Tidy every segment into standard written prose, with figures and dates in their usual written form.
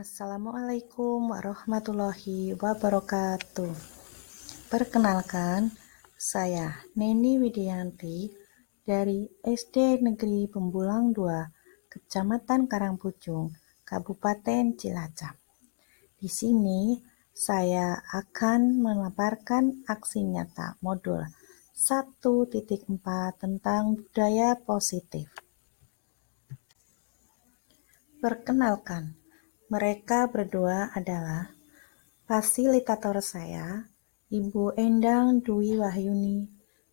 Assalamualaikum warahmatullahi wabarakatuh. Perkenalkan, saya Neni Widianti dari SD Negeri Pembulang 2, Kecamatan Karangpucung, Kabupaten Cilacap. Di sini saya akan memaparkan aksi nyata modul 1.4 tentang budaya positif. Perkenalkan, mereka berdua adalah fasilitator saya, Ibu Endang Dwi Wahyuni,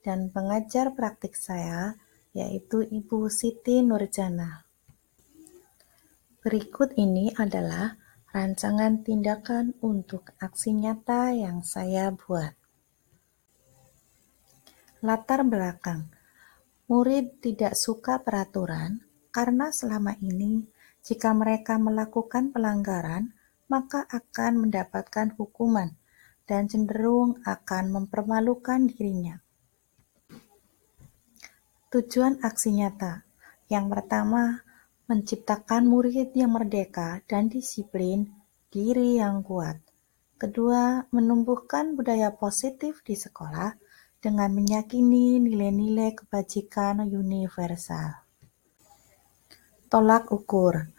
dan pengajar praktik saya, yaitu Ibu Siti Nurjana. Berikut ini adalah rancangan tindakan untuk aksi nyata yang saya buat. Latar belakang, murid tidak suka peraturan karena selama ini jika mereka melakukan pelanggaran, maka akan mendapatkan hukuman dan cenderung akan mempermalukan dirinya. Tujuan aksi nyata yang pertama, menciptakan murid yang merdeka dan disiplin diri yang kuat. Kedua, menumbuhkan budaya positif di sekolah dengan meyakini nilai-nilai kebajikan universal. Tolak ukur,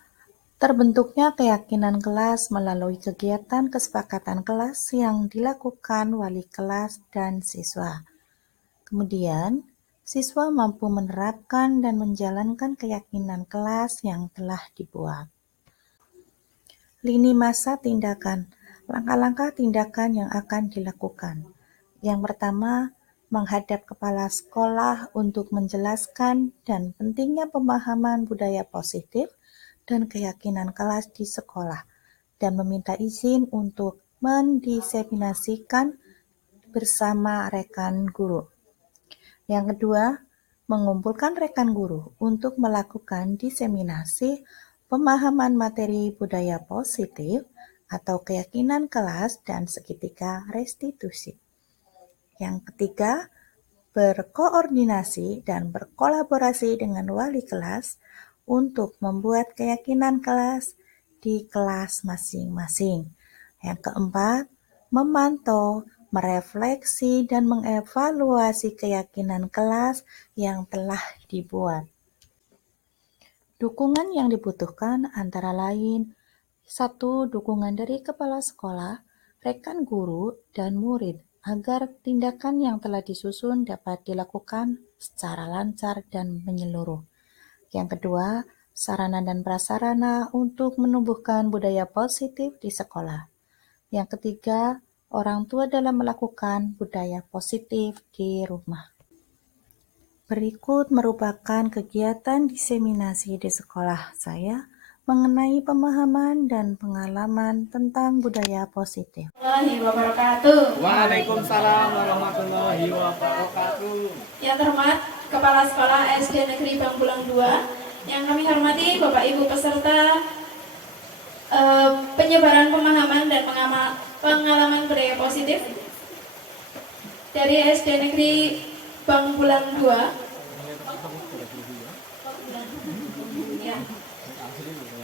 terbentuknya keyakinan kelas melalui kegiatan kesepakatan kelas yang dilakukan wali kelas dan siswa. Kemudian, siswa mampu menerapkan dan menjalankan keyakinan kelas yang telah dibuat. Lini masa tindakan, langkah-langkah tindakan yang akan dilakukan. Yang pertama, menghadap kepala sekolah untuk menjelaskan dan pentingnya pemahaman budaya positif dan keyakinan kelas di sekolah, dan meminta izin untuk mendiseminasikan bersama rekan guru. Yang kedua, mengumpulkan rekan guru untuk melakukan diseminasi pemahaman materi budaya positif atau keyakinan kelas dan seketika restitusi. Yang ketiga, berkoordinasi dan berkolaborasi dengan wali kelas untuk membuat keyakinan kelas di kelas masing-masing. Yang keempat, memantau, merefleksi, dan mengevaluasi keyakinan kelas yang telah dibuat. Dukungan yang dibutuhkan antara lain: 1. Dukungan dari kepala sekolah, rekan guru, dan murid agar tindakan yang telah disusun dapat dilakukan secara lancar dan menyeluruh. Yang kedua, sarana dan prasarana untuk menumbuhkan budaya positif di sekolah. Yang ketiga, orang tua dalam melakukan budaya positif di rumah. Berikut merupakan kegiatan diseminasi di sekolah saya mengenai pemahaman dan pengalaman tentang budaya positif. Waalaikumsalam warahmatullahi wabarakatuh. Yang terhormat Kepala Sekolah SD Negeri Bangbulang 2, yang kami hormati Bapak Ibu peserta penyebaran pemahaman dan pengalaman budaya positif dari SD Negeri Bangbulang 2. Ya.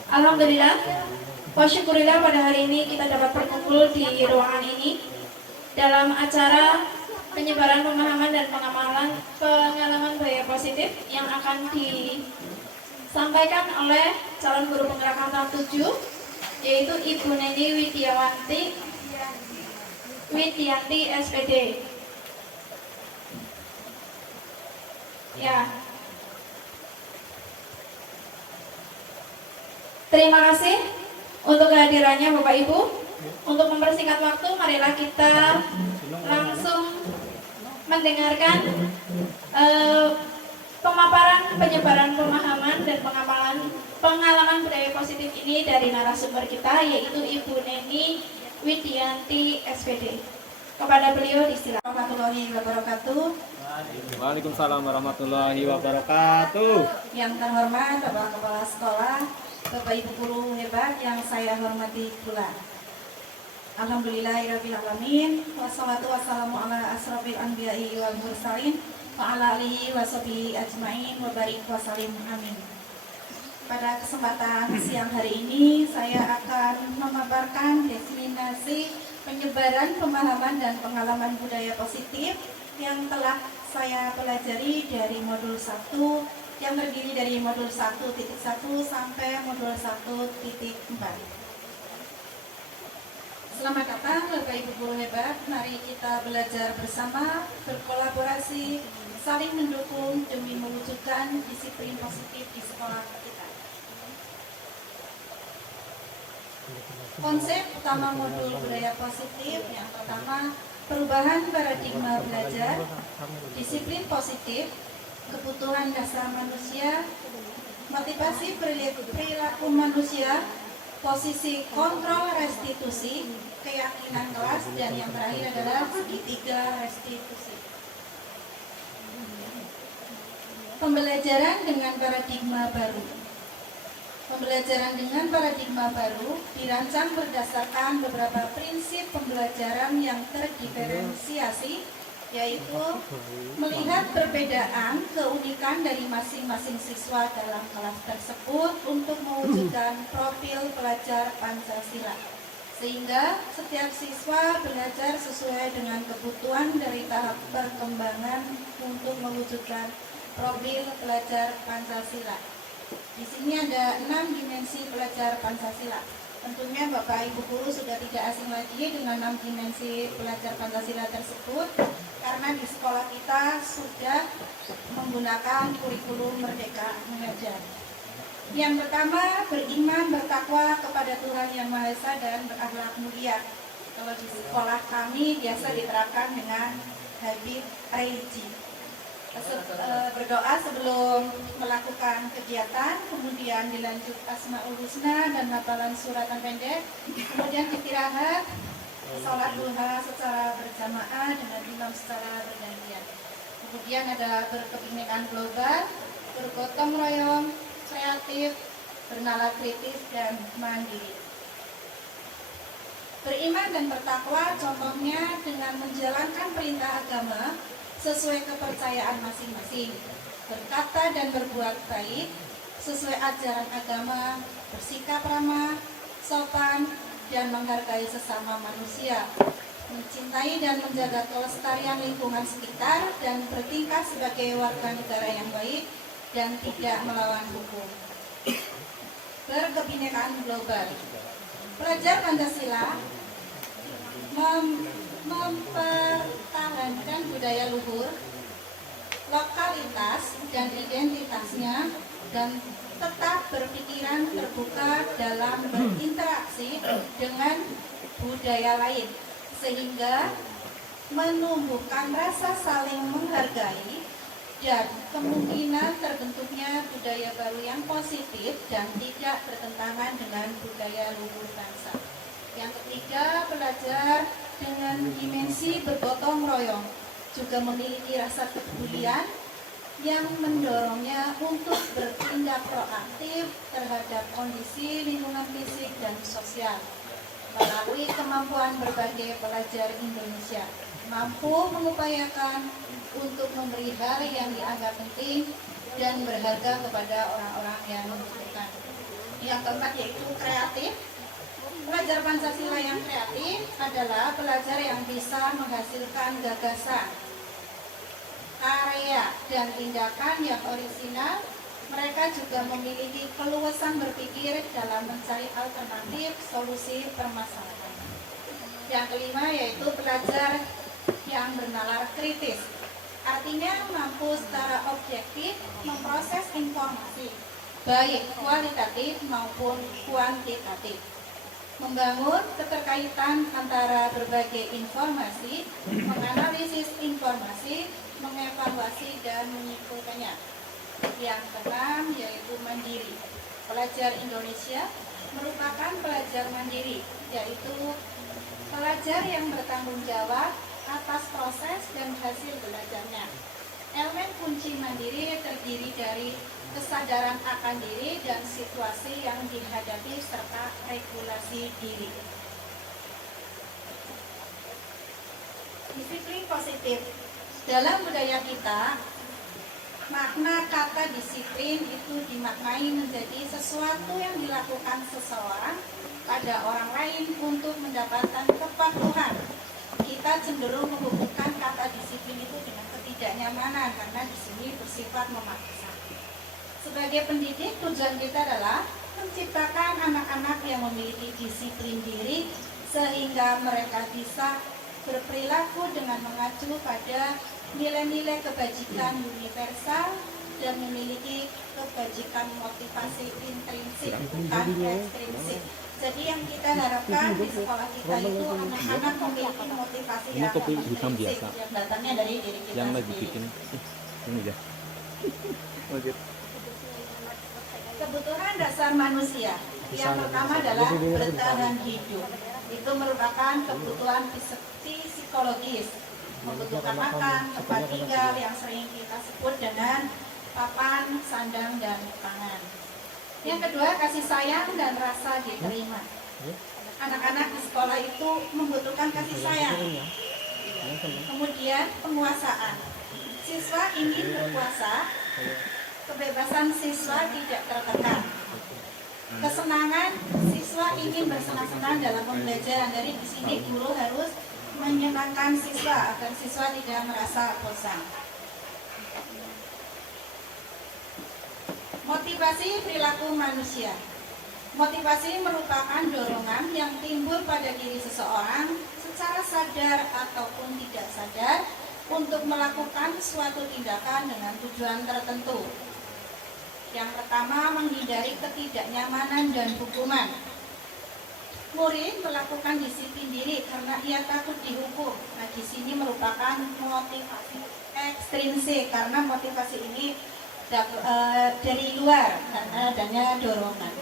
Alhamdulillah, wa syukurillah, pada hari ini kita dapat berkumpul di ruangan ini dalam acara penyebaran pemahaman dan pengalaman budaya positif yang akan disampaikan oleh calon guru penggerak tahap 7, yaitu Ibu Neni Widianti SPD. Ya. Terima kasih untuk kehadirannya Bapak Ibu. Untuk mempersingkat waktu, marilah kita langsung mendengarkan pemaparan penyebaran pemahaman dan pengalaman budaya positif ini dari narasumber kita, yaitu Ibu Neni Widianti SPD. Kepada beliau disilakan. Warahmatullahi wabarakatuh. Waalaikumsalam warahmatullahi wabarakatuh. Yang terhormat Bapak Kepala Sekolah, Bapak Ibu guru hebat yang saya hormati pula. Alhamdulillahirrahmanirrahim. Wassalatu wassalamu ala asrafil anbiya'i wal mursalin wa ala alihi wa sahbihi ajma'in wa barik wa salim, amin. Pada kesempatan siang hari ini saya akan memaparkan definisi penyebaran pemahaman dan pengalaman budaya positif yang telah saya pelajari dari modul 1 yang terdiri dari modul 1.1 sampai modul 1.4. Selamat datang Bapak Ibu guru hebat, mari kita belajar bersama, berkolaborasi, saling mendukung demi mewujudkan disiplin positif di sekolah kita. Konsep utama modul budaya positif yang pertama, perubahan paradigma belajar, disiplin positif, kebutuhan dasar manusia, motivasi perilaku manusia, posisi kontrol restitusi, keyakinan kelas, dan yang terakhir adalah segitiga restitusi. Pembelajaran dengan paradigma baru. Pembelajaran dengan paradigma baru dirancang berdasarkan beberapa prinsip pembelajaran yang terdiferensiasi, yaitu melihat perbedaan keunikan dari masing-masing siswa dalam kelas tersebut untuk mewujudkan profil pelajar Pancasila, sehingga setiap siswa belajar sesuai dengan kebutuhan dari tahap perkembangan untuk mewujudkan profil pelajar Pancasila. Di sini ada 6 dimensi pelajar Pancasila. Tentunya Bapak Ibu guru sudah tidak asing lagi dengan 6 dimensi pelajar Pancasila tersebut, karena di sekolah kita sudah menggunakan kurikulum Merdeka Mengajar. Yang pertama, beriman bertakwa kepada Tuhan Yang Maha Esa dan berakhlak mulia. Kalau di sekolah kami biasa diterapkan dengan Habib Reiji. Berdoa sebelum melakukan kegiatan, kemudian dilanjut Asmaul Husna dan hafalan suratan pendek, kemudian istirahat, sholat duha secara berjamaah dengan imam secara bergantian. Kemudian ada berkebinekaan global, bergotong royong, kreatif, bernalar kritis, dan mandiri. Beriman dan bertakwa contohnya dengan menjalankan perintah agama sesuai kepercayaan masing-masing, berkata dan berbuat baik sesuai ajaran agama, bersikap ramah, sopan, dan menghargai sesama manusia, mencintai dan menjaga kelestarian lingkungan sekitar, dan bertingkah sebagai warga negara yang baik dan tidak melawan hukum. Berkebinekaan global. Pelajar Pancasila mempertahankan budaya luhur, lokalitas, dan identitasnya, dan tetap berpikiran terbuka dalam berinteraksi dengan budaya lain, sehingga menumbuhkan rasa saling menghargai dan kemungkinan terbentuknya budaya baru yang positif dan tidak bertentangan dengan budaya luhur bangsa. Yang ketiga, belajar dengan dimensi bergotong royong, juga memiliki rasa kepedulian yang mendorongnya untuk bertindak proaktif terhadap kondisi lingkungan fisik dan sosial. Melalui kemampuan berbagai pelajar Indonesia, mampu mengupayakan untuk memberi hal yang dianggap penting dan berharga kepada orang-orang yang membutuhkan. Yang keempat yaitu kreatif. Pelajar Pancasila yang kreatif adalah pelajar yang bisa menghasilkan gagasan, karya, dan tindakan yang orisinal. Mereka juga memiliki keluasan berpikir dalam mencari alternatif solusi permasalahan. Yang kelima yaitu pelajar yang bernalar kritis, artinya mampu secara objektif memproses informasi, baik kualitatif maupun kuantitatif, membangun keterkaitan antara berbagai informasi, menganalisis informasi, mengevaluasi, dan menyimpulkannya. Yang keenam yaitu mandiri. Pelajar Indonesia merupakan pelajar mandiri, yaitu pelajar yang bertanggung jawab atas proses dan hasil belajarnya. Elemen kunci mandiri terdiri dari kesadaran akan diri dan situasi yang dihadapi serta regulasi diri. Disiplin positif. Dalam budaya kita, Makna kata disiplin itu dimaknai menjadi sesuatu yang dilakukan seseorang pada orang lain untuk mendapatkan kepatuhan. Kita cenderung menghubungkan kata disiplin itu dengan ketidaknyamanan karena di sini bersifat memaksa. Sebagai pendidik, tujuan kita adalah menciptakan anak-anak yang memiliki disiplin diri sehingga mereka bisa berperilaku dengan mengacu pada nilai-nilai kebajikan universal dan memiliki kebajikan motivasi intrinsik bukan ekstrinsik. Jadi yang kita harapkan di sekolah kita itu anak-anak memiliki motivasi yang intrinsik yang datangnya dari diri kita sendiri. Ini ya. Kebutuhan dasar manusia yang pertama adalah bertahan hidup. Itu merupakan kebutuhan psikologis, membutuhkan makan, tempat tinggal yang sering kita sebut dengan papan, sandang, dan pangan. Yang kedua, kasih sayang dan rasa diterima. Anak-anak di sekolah itu membutuhkan kasih sayang. Kemudian penguasaan. Siswa ingin berkuasa, kebebasan siswa tidak tertekan. Kesenangan, siswa ingin bersenang-senang dalam pembelajaran. Dari di sini guru harus menyenangkan siswa agar siswa tidak merasa bosan. Motivasi perilaku manusia. Motivasi merupakan dorongan yang timbul pada diri seseorang secara sadar ataupun tidak sadar untuk melakukan suatu tindakan dengan tujuan tertentu. Yang pertama, menghindari ketidaknyamanan dan hukuman. Murid melakukan disiplin diri karena ia takut dihukum. Nah, di sini merupakan motivasi ekstrinsik karena motivasi ini dari luar karena adanya dorongan.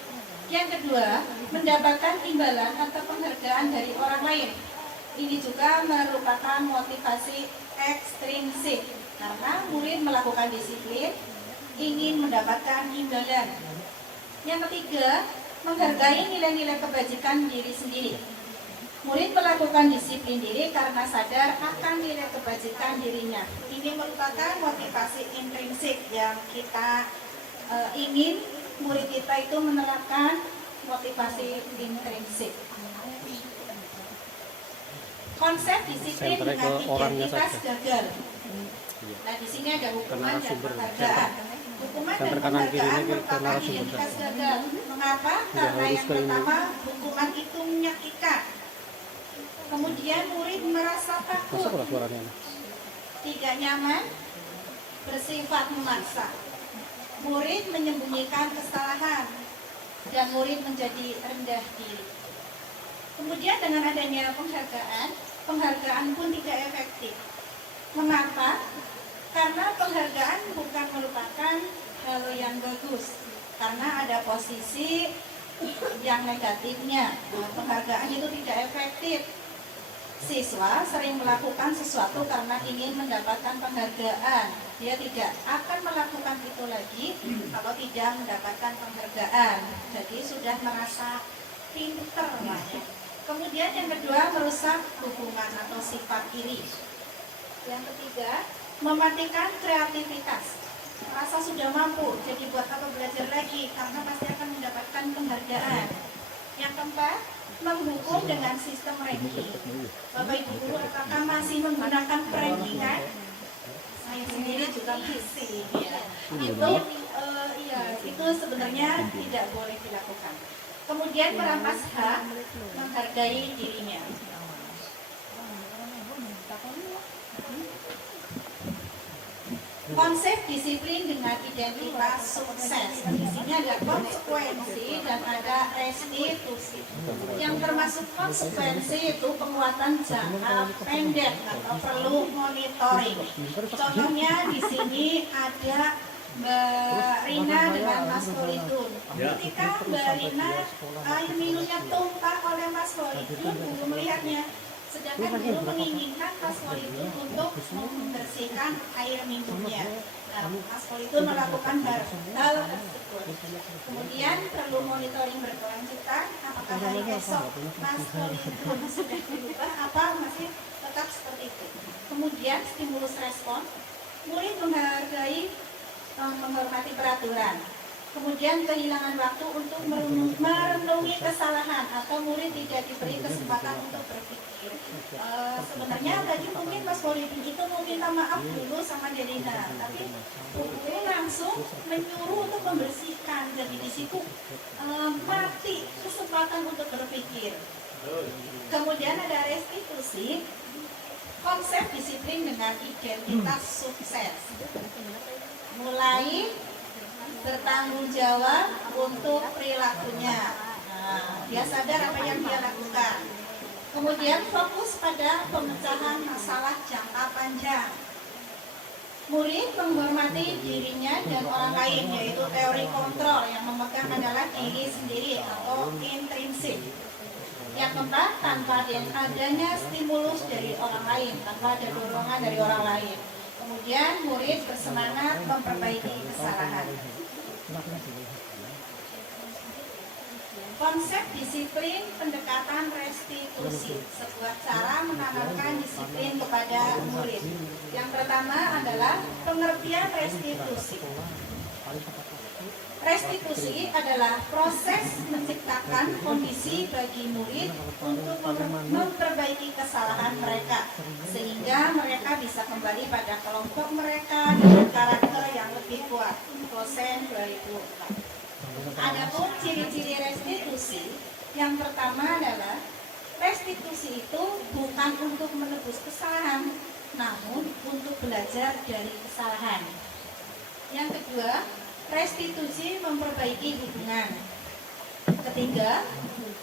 Yang kedua, mendapatkan imbalan atau penghargaan dari orang lain. Ini juga merupakan motivasi ekstrinsik karena murid melakukan disiplin ingin mendapatkan imbalan. Yang ketiga, menghargai nilai-nilai kebajikan diri sendiri. Murid melakukan disiplin diri karena sadar akan nilai kebajikan dirinya. Ini merupakan motivasi intrinsik yang kita ingin murid kita itu menerapkan motivasi intrinsik. Konsep disiplin dengan identitas gagal. Nah, di sini ada hukuman dan penghargaan. Hukuman dan penghargaan merupakan identitas gagal. Mengapa? Karena yang pertama, hukuman itu menyakitkan. Kemudian murid merasa takut, tidak nyaman, bersifat memaksa. Murid menyembunyikan kesalahan dan murid menjadi rendah diri. Kemudian dengan adanya penghargaan pun tidak efektif. Mengapa? Karena penghargaan bukan merupakan hal yang bagus, karena ada posisi yang negatifnya. Penghargaan itu tidak efektif. Siswa sering melakukan sesuatu karena ingin mendapatkan penghargaan. Dia tidak akan melakukan itu lagi kalau tidak mendapatkan penghargaan. Jadi sudah merasa pinter lah ya. Kemudian yang kedua, merusak hubungan atau sifat iri. Yang ketiga, mematikan kreativitas. Rasa sudah mampu, jadi buat apa belajar lagi, karena pasti akan mendapatkan penghargaan. Yang keempat, menghukum dengan sistem ranking. Bapak Ibu guru, apakah masih menggunakan rankingan? Saya sendiri juga masih. Ya. Itu sebenarnya tidak boleh dilakukan. Kemudian merampas hak, menghargai dirinya. Konsep disiplin dengan identitas sukses. Di sini ada konsekuensi dan ada restitusi. Yang termasuk konsekuensi itu penguatan jangka pendek atau perlu monitoring. Contohnya di sini ada Mbak Rina dengan Mas Politun. Ketika Mbak Rina air minumnya tumpah oleh Mas Politun, guru melihatnya. Sedangkan guru menginginkan Mas Politun untuk membersihkan air minumnya. Nah, Mas Politun melakukan hal tersebut. Kemudian perlu monitoring berkelanjutan. Apakah hari esok Mas Politun sudah berubah? Apa masih tetap seperti itu? Kemudian stimulus respon. Murid menghargai menghormati peraturan. Kemudian kehilangan waktu untuk merenungi kesalahan atau murid tidak diberi kesempatan untuk berpikir. Sebenarnya tadi mungkin Mas Polidin itu mau minta maaf dulu sama Delina, tapi guru langsung menyuruh untuk membersihkan. Jadi di situ mati kesempatan untuk berpikir. Kemudian ada restitusi, konsep disiplin dengan identitas sukses. Mulai bertanggung jawab untuk perilakunya. Nah, dia sadar apa yang dia lakukan. Kemudian fokus pada pemecahan masalah jangka panjang. Murid menghormati dirinya dan orang lain, yaitu teori kontrol yang memegang adalah diri sendiri atau intrinsik. Yang keempat, tanpa adanya stimulus dari orang lain, tanpa ada dorongan dari orang lain. Kemudian murid bersemangat memperbaiki kesalahan. Konsep disiplin pendekatan restitusi, sebuah cara menanamkan disiplin kepada murid. Yang pertama adalah pengertian restitusi. Restitusi adalah proses menciptakan kondisi bagi murid untuk memperbaiki kesalahan mereka, sehingga mereka bisa kembali pada kelompok mereka dengan karakter yang lebih kuat. Dosen 2004. Adapun ciri-ciri restitusi, yang pertama adalah restitusi itu bukan untuk menebus kesalahan, namun untuk belajar dari kesalahan. Yang kedua, restitusi memperbaiki hubungan. Ketiga,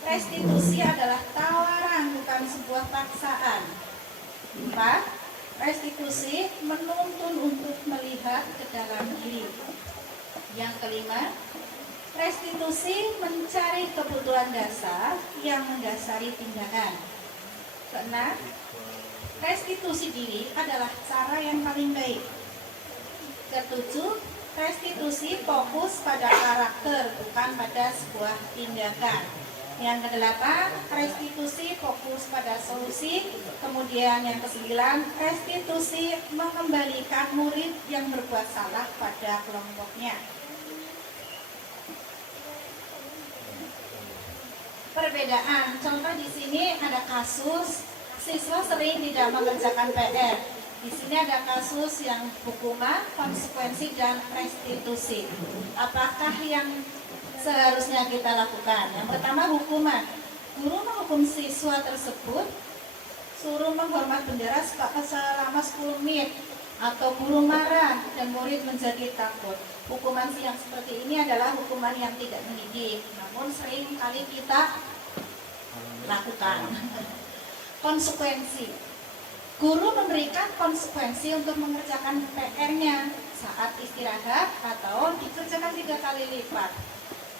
restitusi adalah tawaran bukan sebuah paksaan. 4. Restitusi menuntun untuk melihat ke dalam diri. Yang kelima, restitusi mencari kebutuhan dasar yang mendasari tindakan. Keenam, restitusi diri adalah cara yang paling baik. Ketujuh, restitusi fokus pada karakter bukan pada sebuah tindakan. Yang kedelapan, restitusi fokus pada solusi. Kemudian yang kesembilan, restitusi mengembalikan murid yang berbuat salah pada kelompoknya. Perbedaan, contoh di sini ada kasus siswa sering tidak mengerjakan PR. Di sini ada kasus yang hukuman, konsekuensi, dan restitusi. Apakah yang seharusnya kita lakukan? Yang pertama, hukuman. Guru menghukum siswa tersebut suruh menghormat bendera selama 10 menit, atau guru marah dan murid menjadi takut. Hukuman yang seperti ini adalah hukuman yang tidak mendidik, namun sering kali kita lakukan. Konsekuensi. Guru memberikan konsekuensi untuk mengerjakan PR-nya saat istirahat atau dikerjakan 3 kali lipat.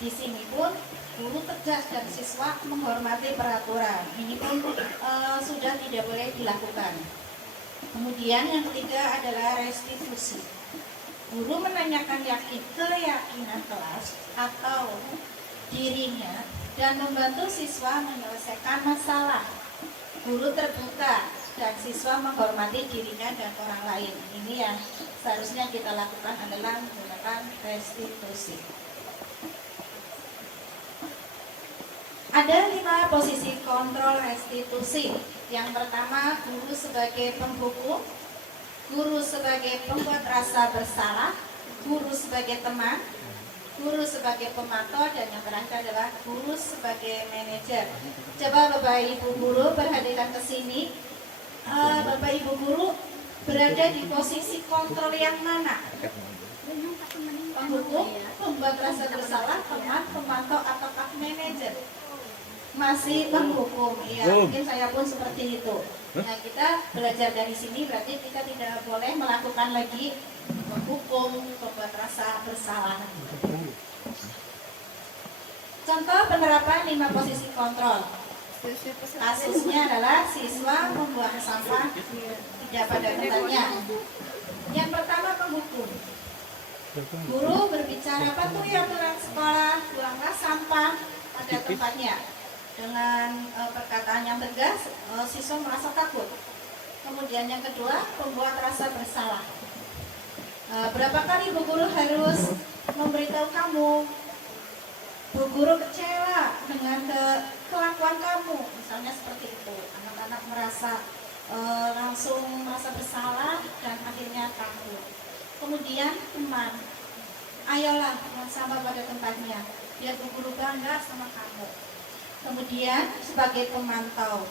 Di sini pun guru tegas dan siswa menghormati peraturan. Ini pun sudah tidak boleh dilakukan. Kemudian yang ketiga adalah restitusi. Guru menanyakan keyakinan kelas atau dirinya dan membantu siswa menyelesaikan masalah. Guru terbuka dan siswa menghormati dirinya dan orang lain. Ini yang seharusnya kita lakukan adalah menggunakan restitusi. Ada 5 posisi kontrol restitusi. Yang pertama, guru sebagai penghukum, guru sebagai pembuat rasa bersalah, guru sebagai teman, guru sebagai pemantau, dan yang terakhir adalah guru sebagai manajer. Coba Bapak Ibu guru perhatikan ke sini. Bapak Ibu guru berada di posisi kontrol yang mana? Penghukum, pembuat rasa bersalah, teman, pemantau, ataukah manajer? Masih penghukum, ya. Mungkin saya pun seperti itu. Nah, kita belajar dari sini berarti kita tidak boleh melakukan lagi menghukum, pembuat rasa bersalah. Contoh penerapan 5 posisi kontrol. Kasusnya adalah siswa membuang sampah tidak pada tempatnya. Yang pertama, menghukum. Guru berbicara, patuhi aturan sekolah, buanglah sampah pada tempatnya. Dengan perkataan yang tegas, siswa merasa takut. Kemudian yang kedua, pembuat rasa bersalah. Berapa kali Bu Guru harus memberitahu kamu? Bu Guru kecewa dengan kelakuan kamu, misalnya seperti itu. Anak-anak merasa langsung merasa bersalah dan akhirnya takut. Kemudian teman, ayolah buang sampah pada tempatnya, biar Bu Guru bangga sama kamu. Kemudian sebagai pemantau,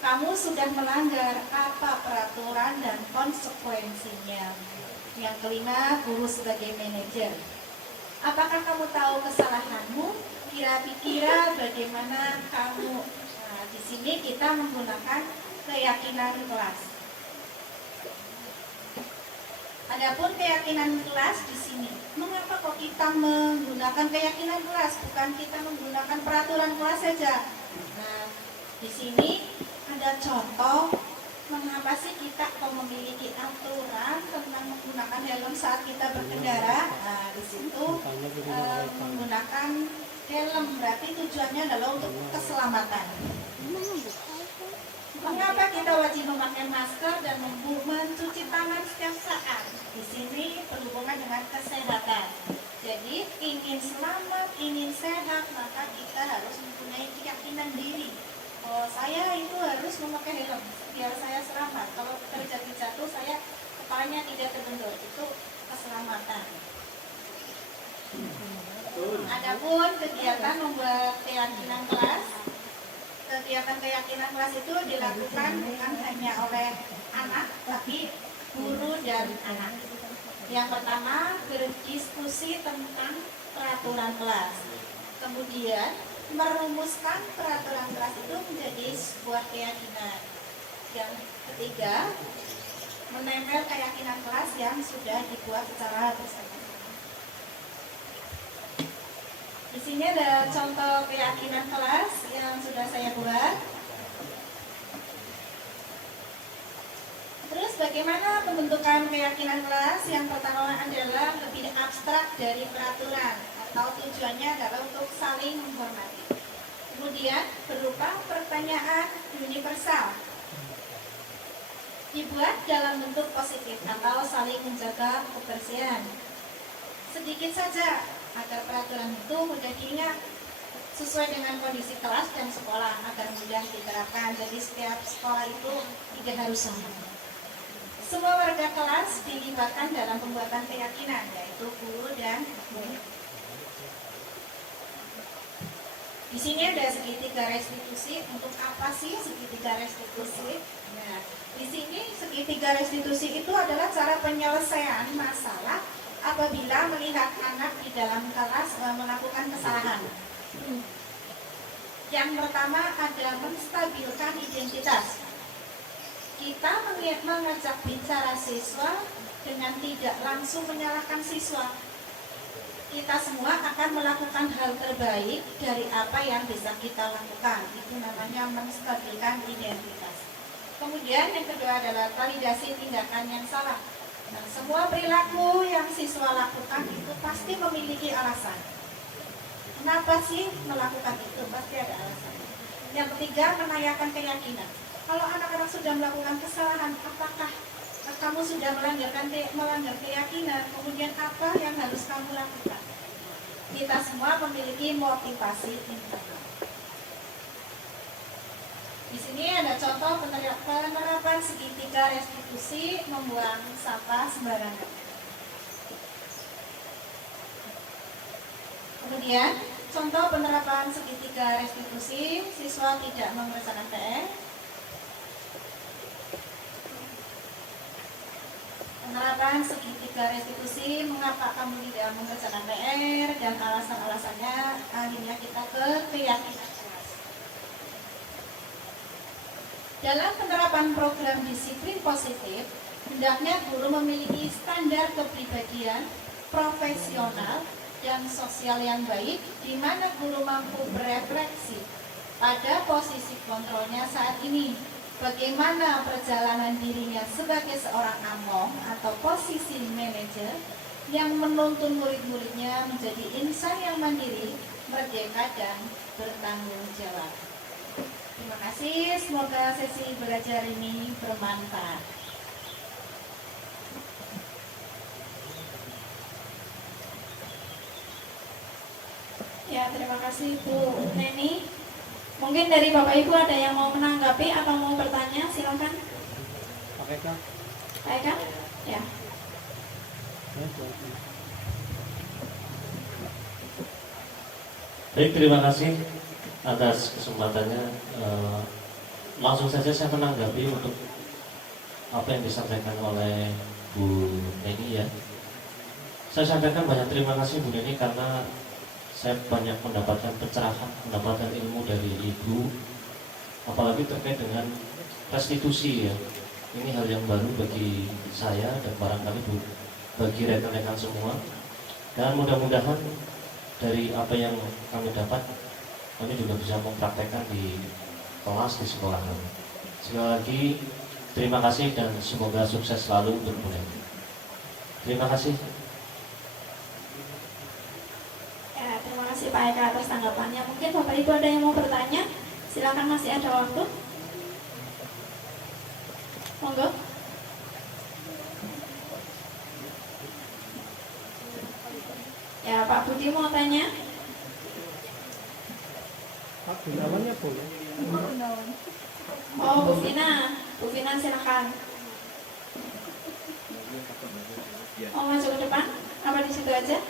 kamu sudah melanggar apa peraturan dan konsekuensinya. Yang kelima, guru sebagai manajer. Apakah kamu tahu kesalahanmu? Kira-kira bagaimana kamu? Nah, di sini kita menggunakan keyakinan kelas. Adapun keyakinan kelas di sini, mengapa kok kita menggunakan keyakinan kelas, bukan kita menggunakan peraturan kelas saja? Nah, di sini ada contoh mengapa sih kita kok memiliki aturan tentang menggunakan helm saat kita berkendara. Nah, di situ menggunakan helm berarti tujuannya adalah untuk keselamatan. Mengapa kita wajib memakai masker dan mencuci tangan setiap saat? Di sini berhubungan dengan kesehatan. Jadi ingin selamat, ingin sehat, maka kita harus mempunyai keyakinan diri. Oh, saya itu harus memakai helm biar saya selamat. Kalau terjadi jatuh, saya kepalanya tidak terbentur. Itu keselamatan. Adapun kegiatan membuat keyakinan kelas, kegiatan keyakinan kelas itu dilakukan bukan hanya oleh anak, tapi guru dan anak. Yang pertama, berdiskusi tentang peraturan kelas. Kemudian merumuskan peraturan kelas itu menjadi sebuah keyakinan. Yang ketiga, menempel keyakinan kelas yang sudah dibuat secara bersama. Di sini ada contoh keyakinan kelas yang sudah saya buat. Terus bagaimana pembentukan keyakinan kelas? Yang pertama adalah lebih abstrak dari peraturan, atau tujuannya adalah untuk saling menghormati. Kemudian berupa pertanyaan universal, dibuat dalam bentuk positif atau saling menjaga kebersihan. Sedikit saja agar peraturan itu mudah diingat, sesuai dengan kondisi kelas dan sekolah agar mudah diterapkan. Jadi setiap sekolah itu tidak harus sama. Semua warga kelas dilibatkan dalam pembuatan keyakinan, yaitu guru dan murid. Di sini ada segitiga restitusi. Untuk apa sih segitiga restitusi? Nah, di sini segitiga restitusi itu adalah cara penyelesaian masalah apabila melihat anak di dalam kelas melakukan kesalahan. Yang pertama ada menstabilkan identitas. Kita mengajak bicara siswa dengan tidak langsung menyalahkan siswa. Kita semua akan melakukan hal terbaik dari apa yang bisa kita lakukan. Itu namanya menstabilkan identitas. Kemudian yang kedua adalah validasi tindakan yang salah. Nah, semua perilaku yang siswa lakukan itu pasti memiliki alasan. Kenapa sih melakukan itu? Pasti ada alasan. Yang ketiga, menanyakan keyakinan. Kalau anak-anak sudah melakukan kesalahan, apakah kamu sudah melanggar keyakinan? Kemudian apa yang harus kamu lakukan? Kita semua memiliki motivasi internal. Di sini ada contoh penerapan segitiga restitusi membuang sampah sembarangan. Kemudian contoh penerapan segitiga restitusi, siswa tidak mengerjakan PR. Penerapan segitiga restitusi, mengapa kamu tidak mengerjakan PR, dan alasan-alasannya. Akhirnya kita ke keyakinan kelas. Dalam penerapan program disiplin positif, hendaknya guru memiliki standar kepribadian, profesional, dan sosial yang baik, di mana guru mampu berefleksi pada posisi kontrolnya saat ini. Bagaimana perjalanan dirinya sebagai seorang among atau posisi manajer yang menuntun murid-muridnya menjadi insan yang mandiri, merdeka, dan bertanggung jawab. Terima kasih, semoga sesi belajar ini bermanfaat. Ya, terima kasih Bu Neni. Mungkin dari Bapak Ibu ada yang mau menanggapi atau mau bertanya, silakan. Pak Eka. Pak Eka? Ya. Baik, terima kasih atas kesempatannya. Langsung saja saya menanggapi untuk apa yang disampaikan oleh Bu Neni ya. Saya sampaikan banyak terima kasih Bu Neni karena saya banyak mendapatkan pencerahan, mendapatkan ilmu dari Ibu, apalagi terkait dengan restitusi ya. Ini hal yang baru bagi saya dan barangkali bagi rekan-rekan semua. Dan mudah-mudahan dari apa yang kami dapat, kami juga bisa mempraktekkan di kelas di sekolah kami. Sekali lagi terima kasih dan semoga sukses selalu untuk Bu Neni. Terima kasih. Ya, terima kasih Pak Eka atas tanggapannya. Mungkin Bapak Ibu ada yang mau bertanya? Silakan, masih ada waktu. Monggo. Ya, Pak Budi mau tanya. Pak Gunawannya boleh. Oh, Bu Vina. Bu Vina silakan. Mau masuk ke depan? Apa di situ aja?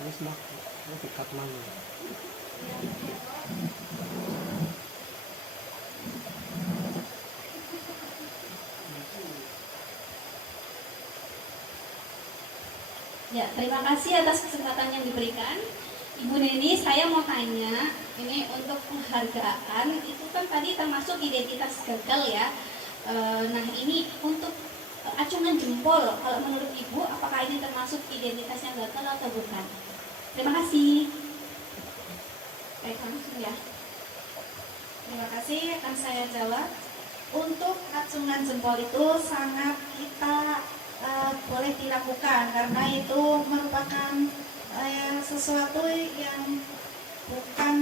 Ini semua dekat mana? Ya, terima kasih atas kesempatan yang diberikan. Ibu Neni, saya mau tanya, ini untuk penghargaan, itu kan tadi termasuk identitas gagal ya. Nah, ini untuk acungan jempol, kalau menurut Ibu, apakah ini termasuk identitas yang gagal atau bukan? Terima kasih. Baik, langsung ya. Terima kasih, akan saya jawab. Untuk acungan jempol itu sangat kita boleh dilakukan karena itu merupakan sesuatu yang bukan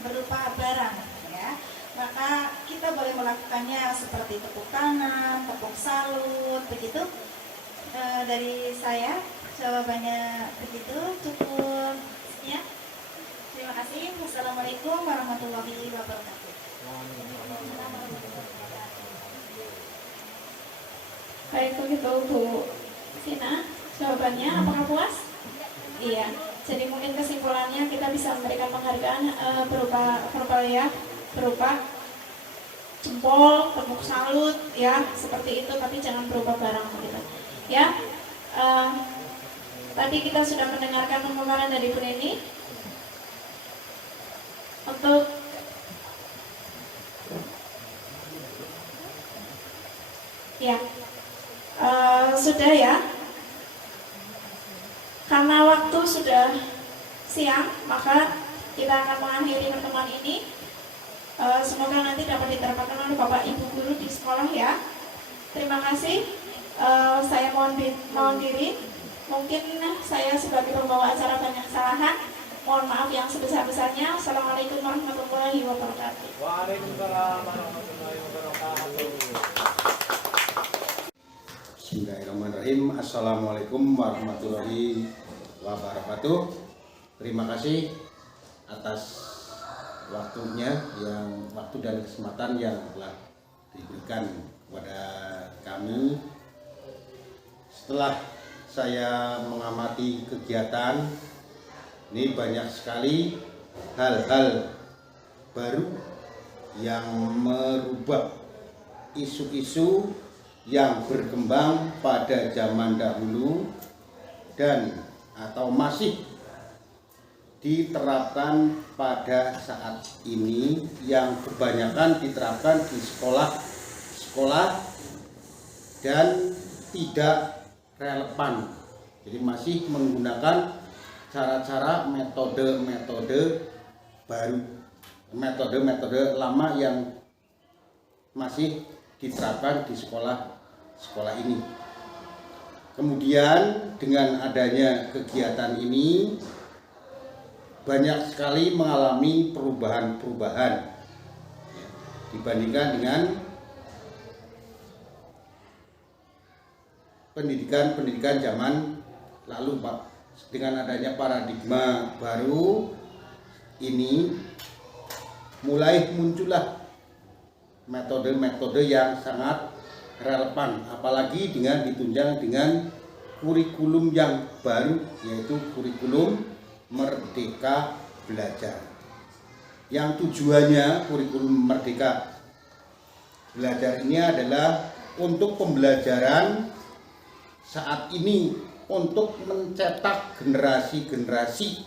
berupa barang ya. Maka kita boleh melakukannya seperti tepuk tangan, tepuk salut, begitu. Dari saya jawabannya begitu, cukup ya. Terima kasih. Wassalamualaikum warahmatullahi wabarakatuh. Baik, begitu Bu Vina. Jawabannya apakah puas? Iya. Jadi mungkin kesimpulannya kita bisa memberikan penghargaan berupa verbal ya, berupa jempol, tepuk salut ya, seperti itu, tapi jangan berupa barang gitu. Ya. Tadi kita sudah mendengarkan pemaparan dari Bu Neni. Untuk ya, sudah ya. Karena waktu sudah siang, maka kita akan mengakhiri pertemuan ini. Semoga nanti dapat diterapkan oleh Bapak Ibu guru di sekolah ya. Terima kasih. Saya mohon diri. Mungkin saya sebagai pembawa acara banyak kesalahan. Mohon maaf yang sebesar-besarnya. Assalamualaikum warahmatullahi wabarakatuh. Waalaikumsalam warahmatullahi wabarakatuh. Bismillahirrahmanirrahim. Assalamualaikum warahmatullahi wabarakatuh. Terima kasih atas waktu dan kesempatan yang telah diberikan kepada kami. Setelah saya mengamati kegiatan ini, banyak sekali hal-hal baru yang merubah isu-isu yang berkembang pada zaman dahulu dan atau masih diterapkan pada saat ini, yang kebanyakan diterapkan di sekolah dan tidak relevan. Jadi masih menggunakan cara-cara metode-metode baru, metode-metode lama yang masih diterapkan di sekolah ini. Kemudian dengan adanya kegiatan ini banyak sekali mengalami perubahan-perubahan ya, dibandingkan dengan pendidikan zaman lalu, Pak. Dengan adanya paradigma baru ini mulai muncullah metode-metode yang sangat relevan, apalagi dengan ditunjang dengan kurikulum yang baru, yaitu kurikulum Merdeka Belajar. Yang tujuannya kurikulum Merdeka Belajar ini adalah untuk pembelajaran saat ini, untuk mencetak generasi-generasi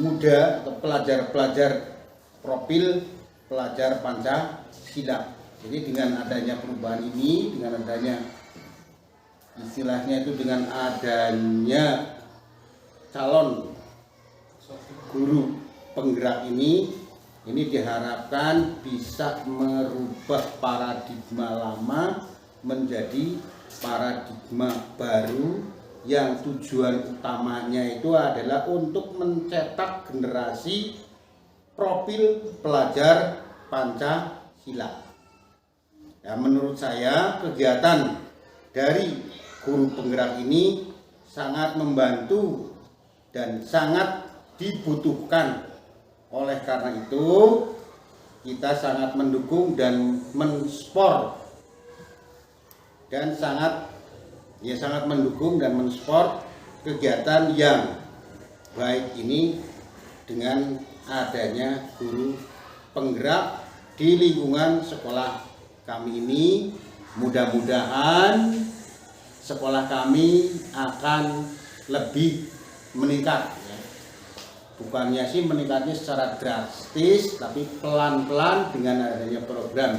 muda atau pelajar-pelajar profil pelajar Pancasila. Jadi dengan adanya perubahan ini, dengan adanya istilahnya itu dengan adanya calon guru penggerak ini diharapkan bisa merubah paradigma lama menjadi paradigma baru yang tujuan utamanya itu adalah untuk mencetak generasi profil pelajar Pancasila. Ya, menurut saya kegiatan dari guru penggerak ini sangat membantu dan sangat dibutuhkan. Oleh karena itu kita sangat mendukung dan mensupport dan sangat mendukung dan mensupport kegiatan yang baik ini dengan adanya guru penggerak di lingkungan sekolah kami ini. Mudah-mudahan sekolah kami akan lebih meningkat. Bukannya sih meningkatnya secara drastis, tapi pelan-pelan dengan adanya program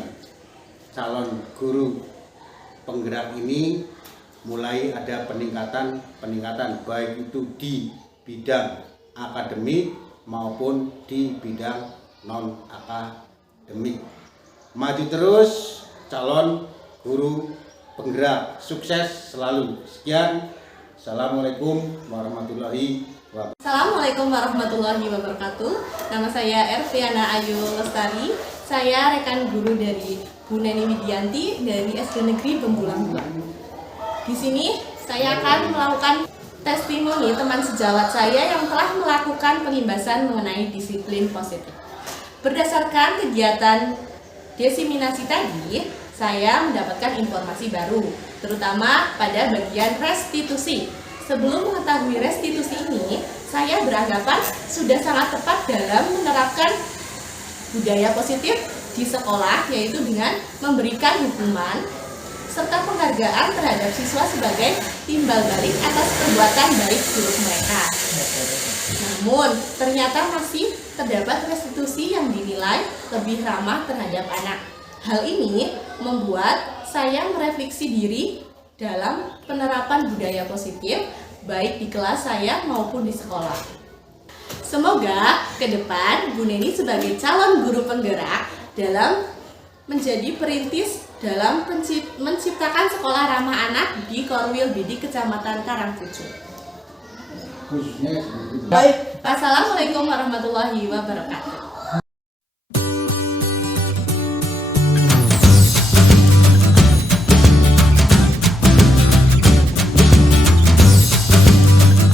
calon guru penggerak ini mulai ada peningkatan baik itu di bidang akademik maupun di bidang non akademik. Maju terus calon guru penggerak, sukses selalu. Sekian, assalamualaikum warahmatullahi wabarakatuh. Assalamualaikum warahmatullahi wabarakatuh. Nama saya Erviana Ayu Lestari. Saya rekan guru dari Bu Neni Widianti dari SD Negeri Bembulang 2. Di sini saya akan melakukan testimoni teman sejawat saya yang telah melakukan penimbasan mengenai disiplin positif. Berdasarkan kegiatan desiminasi tadi, saya mendapatkan informasi baru, terutama pada bagian restitusi. Sebelum mengetahui restitusi ini, saya beranggapan sudah sangat tepat dalam menerapkan budaya positif di sekolah, yaitu dengan memberikan hukuman serta penghargaan terhadap siswa sebagai timbal balik atas perbuatan baik buruk mereka. Namun, ternyata masih terdapat restitusi yang dinilai lebih ramah terhadap anak. Hal ini membuat saya merefleksi diri dalam penerapan budaya positif baik di kelas saya maupun di sekolah. Semoga ke depan Bu Neni sebagai calon guru penggerak dalam menjadi perintis dalam menciptakan sekolah ramah anak di Korwil Bidi Kecamatan Karangpucung. Baik, Assalamualaikum warahmatullahi wabarakatuh.